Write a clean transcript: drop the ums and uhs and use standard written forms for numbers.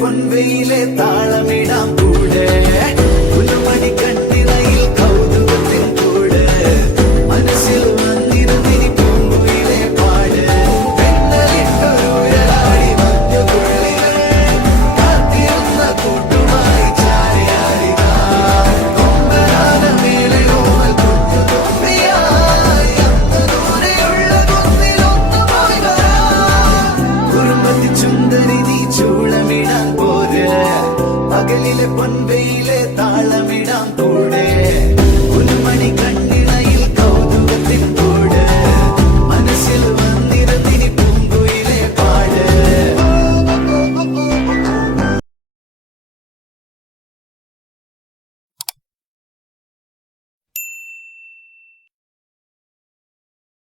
പൊൻവെയിലെ താളമിടാം കൂടെ പുതുമണി കണ്ണിറയിൽ കൗതുകത്തിൻ കൂടെ മനസ്സിൽ വന്നിരുന്നിനി പൂങ്കുയിലെ പാട് പെണ്ണലിട്ടൊരുഴലാടി മഞ്ഞുകുള്ളികൾ കാത്തിരുന്ന കൂട്ടുമായി ചാരിയാരിക കൊമ്പനാന മേളയോമൽ കുത്തുതുമ്പിയായി അന്ന് ദൂരെയുള്ള കുന്നിലൊന്നുമായി വരാം കുറുമ്പത്തി ചുന്ദരി നീ ചൂളമിടാൻ പോര് പകലിലെ പൊൻവെയിലെ താളമിടാം കൂടെ